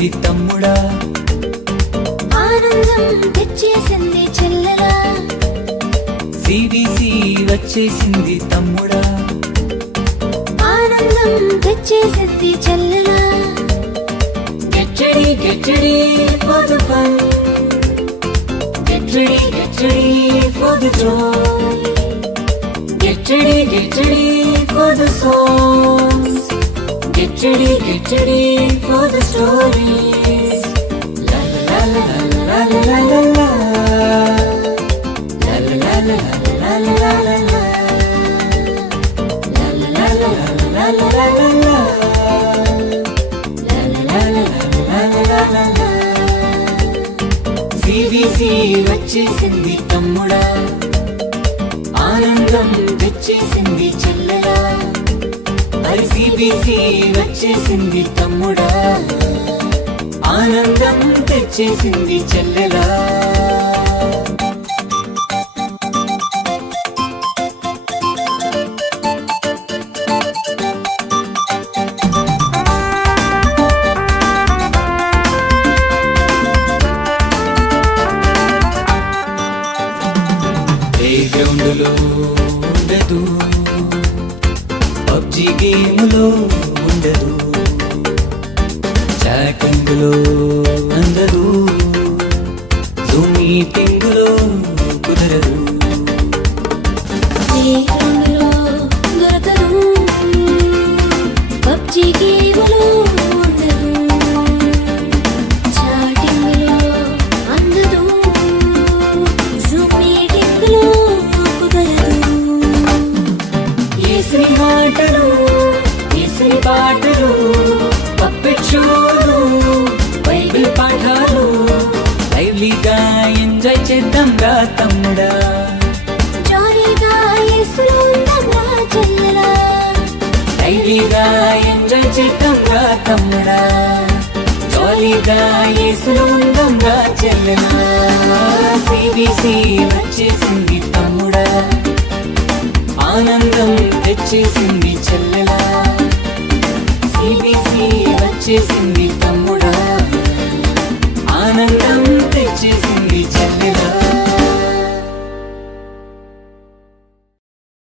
తెచ్చేసింది తమ్ముడా. ఆనందం తెచ్చేసింది చెల్లెలా. సిబిసి వచ్చేసింది తమ్ముడా. ఆనందం తెచ్చేసింది చెల్లెలా. Get ready get ready for the fun get ready get ready for get ready get ready Get ready, get ready for the stories. La la la la la la la la la. La la la la la la la la la. La la la la la la la la la. CBC వచ్చేసింది తమ్ముడా ఆనందం తెచ్చేసింది చెల్లెలా మరి వచ్చేసింది తమ్ముడా. ఆనందం తెచ్చేసింది చెల్లెలా. ప్లే గ్రౌండ్లో ఉండదు? పబ్జి గేములో ఉండదు. చాటింగ్లో అందదు జూమ్ మీటింగ్లో కుదరదు. மைதிகா என்ற சிட்டங்கா தம்முடா ஜாலிகா ஏசுலுந்தம்గా చెల్లెనా. సిబిసి వచ్చేసింది తమ్ముడా. ఆనందం తెచ్చేసింది చెల్లెలా. సిబిసి వచ్చేసింది తమ్ముడా. ఆనందం తెచ్చేసింది